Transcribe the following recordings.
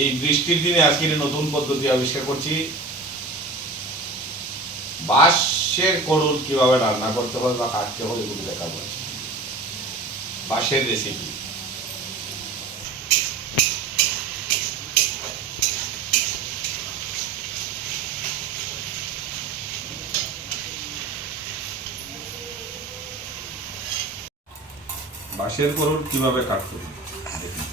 এই বৃষ্টির দিনে আজকে নতুন পদ্ধতি আবিষ্কার করছি। বাঁশের করুল কিভাবে রান্না করতে হয় বা কাটতে হয় এগুলো দেখাবো। বাঁশের রেসিপি। বাঁশের করুল কিভাবে কাটতে হয় দেখুন।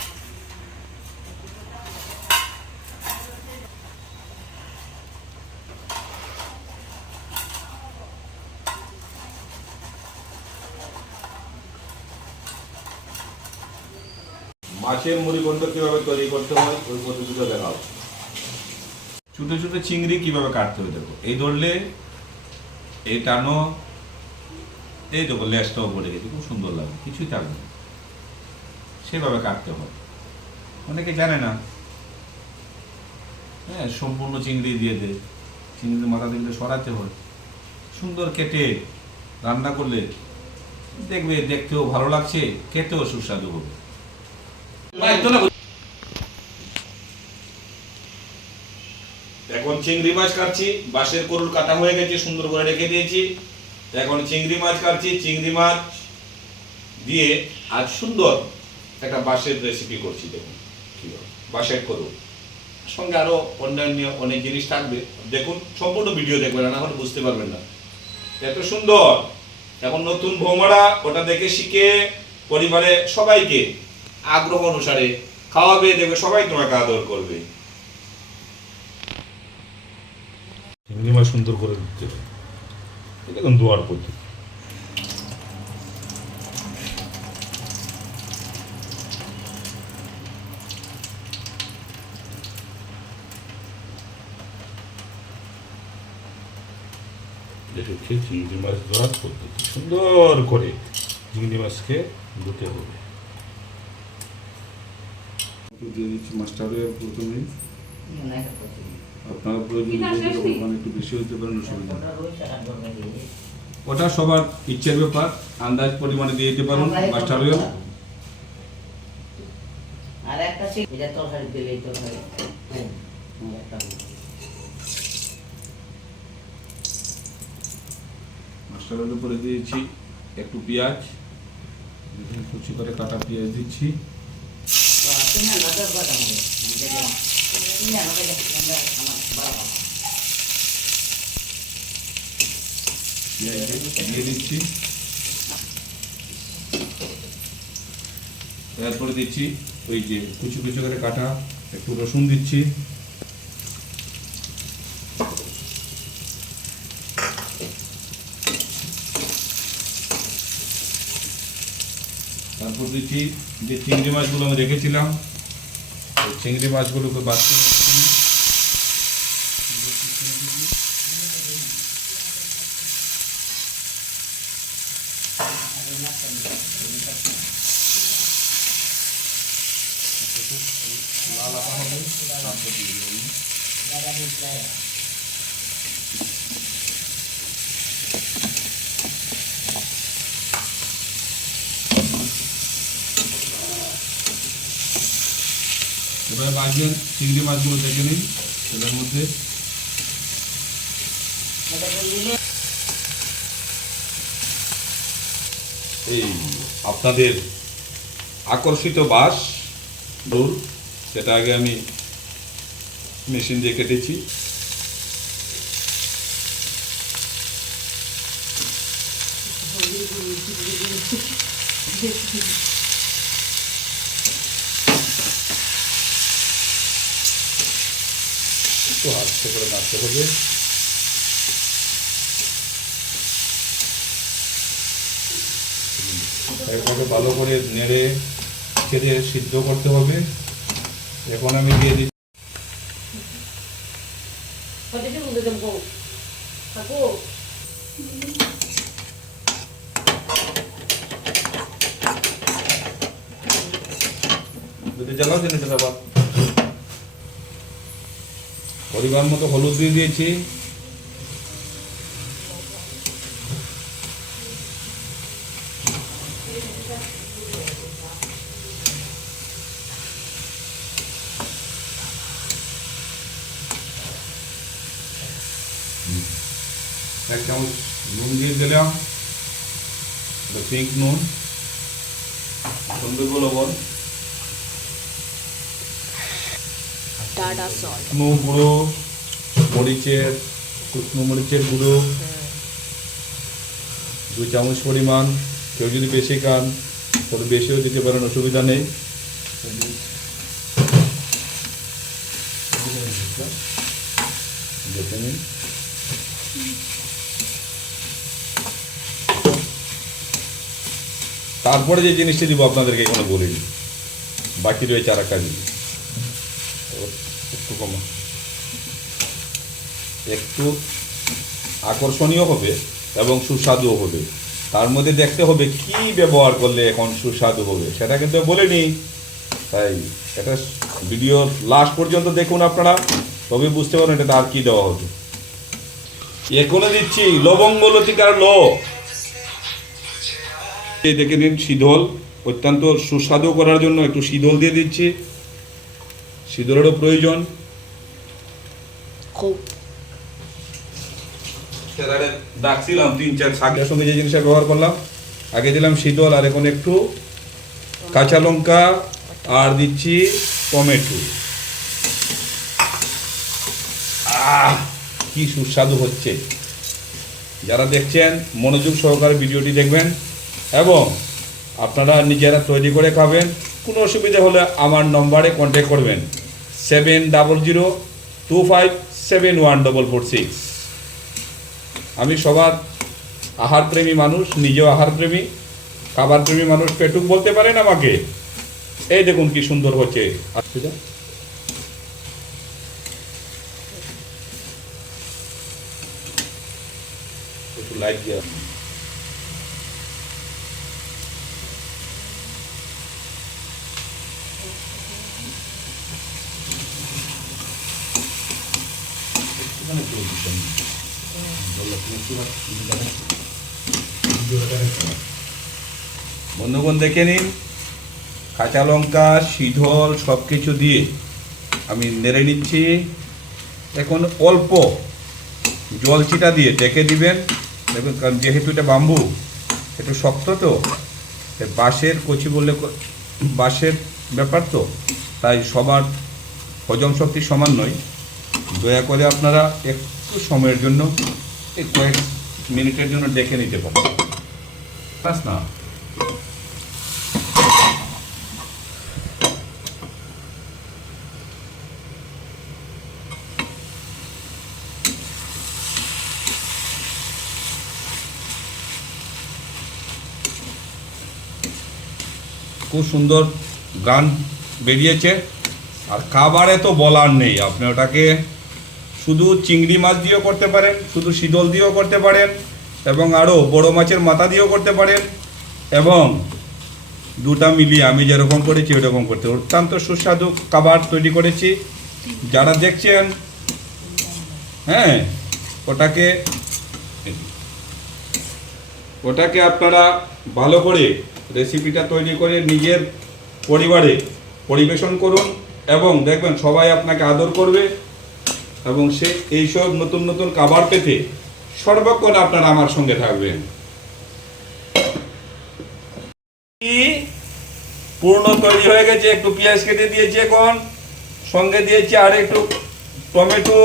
মাছের মুড়িঘণ্ট কিভাবে তৈরি করতে হয় ওই পদ্ধতিটা দেখাও। ছোটো ছোটো চিংড়ি কিভাবে কাটতে হয় দেখো। এই ধরলে এই টানো, এই দেখো লেজটাও পড়ে গেছে, খুব সুন্দর লাগে, কিছুই থাকবে না। সেভাবে কাটতে হয়, অনেকে জানে না। হ্যাঁ, সম্পূর্ণ চিংড়ি দিয়ে দে, চিংড়ির মাথা থেকে সরাতে হয়। সুন্দর কেটে রান্না করলে দেখবে দেখতেও ভালো লাগছে, খেতেও সুস্বাদু হবে। এখন চিংড়ি মাছ কাটছি। বাঁশের করুল কাটা হয়ে গেছে, সুন্দর করে রেখে দিয়েছি। এখন চিংড়ি মাছ কাটছি। চিংড়ি মাছ দিয়ে আজ সুন্দর একটা বাঁশের রেসিপি করছি। দেখুন বাঁশের করুল, সঙ্গে আরো অন্যান্য অনেক জিনিস থাকবে। দেখুন, সম্পূর্ণ ভিডিও দেখবেন, না হলে বুঝতে পারবেন না। এত সুন্দর। এখন নতুন বৌমারা ওটা দেখে শিখে পরিবারে সবাইকে আগ্রহ অনুসারে খাওয়াবে, দেখবে সবাই তোমাকে আদর করবে। চিংড়ি মাছ সুন্দর করে দিতে হবে, এটা কিন্তু দোয়ার পদ্ধতি। এটা হচ্ছে চিংড়ি মাছ ধোয়ার পদ্ধতি। সুন্দর করে চিংড়ি মাছকে ধুতে হবে। দিয়ে দিচ্ছি মাছটা প্রথমেই। আপনারা প্রয়োজন মানে একটু বেশি হতে পারেন, অসুবিধা। ওটা সবার ইচ্ছের ব্যাপার, আন্দাজ পরিমাণে দিয়ে দিতে পারেন মাছটার। আর একটা এটা তরকারি দিলেই তো হয়। মাছটার উপরে দিয়েছি একটু পেঁয়াজ, কুচি করে কাটা পেঁয়াজ দিচ্ছি। দিয়ে দিচ্ছি, তারপরে দিচ্ছি ওই যে কুচি কুচি করে কাটা একটু রসুন দিচ্ছি। তারপর দিচ্ছি যে চিংড়ি মাছগুলো আমি রেখেছিলাম, ওই চিংড়ি মাছগুলোকে বাছতে লাল আটা হবে, তারপর দিয়ে দেবো। এবারে বাজবেন চিংড়ি মাছগুলো দেখে নিন এটার মধ্যে। এই আপনাদের আকর্ষিত বাঁশ ডোর, সেটা আগে আমি মেশিন দিয়ে কেটেছি। একটু আস্তে করে নাড়তে হবে। এটাকে ভালো করে নেড়ে ছেড়ে সিদ্ধ করতে হবে। এখন আমি দিয়ে দিচ্ছি পরিমাণ মতো হলুদ দিয়ে দিয়েছি। 1 চামচ নুন দিয়ে দিলাম, পিঙ্ক নুন, সুন্দর লবণ, টাটা সল্ট, শুকনো গুঁড়ো মরিচের, শুকনো মরিচের গুঁড়ো 2 চামচ পরিমাণ। কেউ যদি বেশি খান তবে বেশিও দিতে পারেন, অসুবিধা নেই। দেখে নিন। তারপরে যে জিনিসটি দিব আপনাদেরকে এখানে বলিনি, বাকি রয়েছে আর একটা জিনিস, একটু কমা, একটু আকর্ষণীয় হবে এবং সুস্বাদুও হবে। তার মধ্যে দেখতে হবে কি ব্যবহার করলে এখন সুস্বাদু হবে, সেটা কিন্তু বলিনি। তাই এটা ভিডিওর লাস্ট পর্যন্ত দেখুন আপনারা, তবে বুঝতে পারবেন এটা আর কি দেওয়া হবে। এখনো দিচ্ছি লবঙ্গ লতিকার ল, এই দেখে নিন শীতল, অত্যন্ত সুস্বাদু করার জন্য একটু শীতল দিয়ে দিচ্ছি, শীতলেরও প্রয়োজন। খুব ডাকছিলাম 3-4 শাকের সঙ্গে যে জিনিসটা ব্যবহার করলাম, আগে দিলাম শীতল, আর এখন একটু কাঁচা লঙ্কা আর দিচ্ছি টমেটো। কি সুস্বাদু হচ্ছে! যারা দেখছেন মনোযোগ সহকারে ভিডিওটি দেখবেন এবং আপনারা নিজেরা তৈরি করে খাবেন। কোনো অসুবিধা হলে আমার নম্বরে কন্ট্যাক্ট করবেন 7002571446। আমি সবার আহারপ্রেমী মানুষ, নিজেও আহারপ্রেমী, খাবার প্রেমী মানুষ, পেটুক বলতে পারেন আমাকে। এই দেখুন কি সুন্দর হচ্ছে। আচ্ছা, একটু লাইট দেওয়া, বন্ধুগণ দেখে নিন, কাঁচা লঙ্কা, শীতল সব কিছু দিয়ে আমি নেড়ে নিচ্ছি। এখন অল্প জল ছিটা দিয়ে ডেকে দিবেন, দেখবেন, কারণ যেহেতু এটা বাম্বু একটু শক্ত, তো বাঁশের কচি বললে বাঁশের ব্যাপার, তো তাই সবার হজম শক্তি সমান নয়। দয়া করে আপনারা একটু সময়ের জন্য, কয়েক মিনিটের জন্য ডেকে নিতে পারেন, বাস না। খুব সুন্দর গান বেরিয়েছে, আর খাবারে তো বলার নেই। আপনি ওটাকে শুধু চিংড়ি মাছ দিয়েও করতে পারেন, শুধু শীতল দিয়েও করতে পারেন, এবং আরও বড় মাছের মাথা দিয়েও করতে পারেন, এবং দুটা মিলিয়ে আমি যেরকম করেছি ওরকম করতে অত্যন্ত সুস্বাদু খাবার তৈরি করেছি। যারা দেখছেন, হ্যাঁ, ওটাকে আপনারা ভালো করে রেসিপিটা তৈরি করে নিজের পরিবারে পরিবেশন করুন, এবং দেখবেন সবাই আপনাকে আদর করবে, এবং সে এইসব নতুন নতুন খাবার পেতে সর্বক্ষণ আপনারা আমার সঙ্গে থাকবেন। পূর্ণ তৈরি হয়ে গেছে, একটু পেঁয়াজ কেটে দিয়েছি, এখন সঙ্গে দিয়েছি আর একটু টমেটো,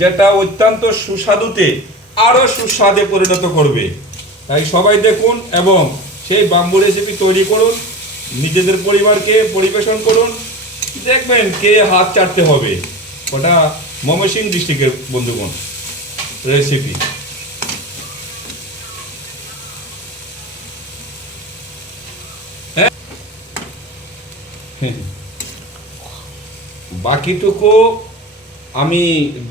যেটা অত্যন্ত সুস্বাদুতে আরও সুস্বাদে পরিণত করবে। তাই সবাই দেখুন এবং সেই বাম্বু রেসিপি তৈরি করুন, নিজেদের পরিবারকে পরিবেশন করুন, দেখবেন কে হাত চাটতে হবে। ওটা ময়মনসিংহ ডিস্ট্রিক্টের বন্ধুগণ রেসিপি। বাকিটুকু আমি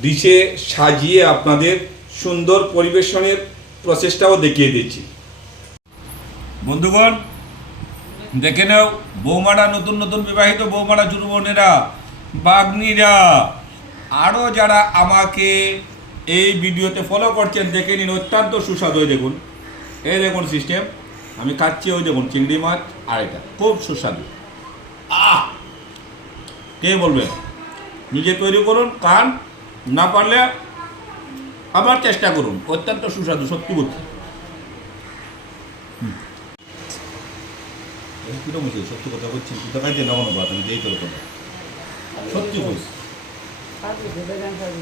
ডিশে সাজিয়ে আপনাদের সুন্দর পরিবেশনের প্রচেষ্টাও দেখিয়ে দিচ্ছি। বন্ধুগণ দেখে নাও, বৌমারা, নতুন নতুন বিবাহিত বৌমারা, যুব বোনেরা, বাগ্নিরা, আরও যারা আমাকে এই ভিডিওতে ফলো করছেন, দেখে নিন, অত্যন্ত সুস্বাদু। দেখুন, এই দেখুন সিস্টেম, আমি খাচ্ছি, ওই দেখুন চিংড়ি মাছ, আর এটা খুব সুস্বাদু। কে বলবেন? নিজে তৈরি করুন, খান, না পারলে আবার চেষ্টা করুন, অত্যন্ত সুস্বাদু, সত্যি বলছি। কিরকম হয়েছে? সত্যি কথা বলছি, তুই দেখাইতে না কোনো ভাত, আমি যেই তোর কথা সত্যি বলছি। খাবি, ভেবে গান খাবি।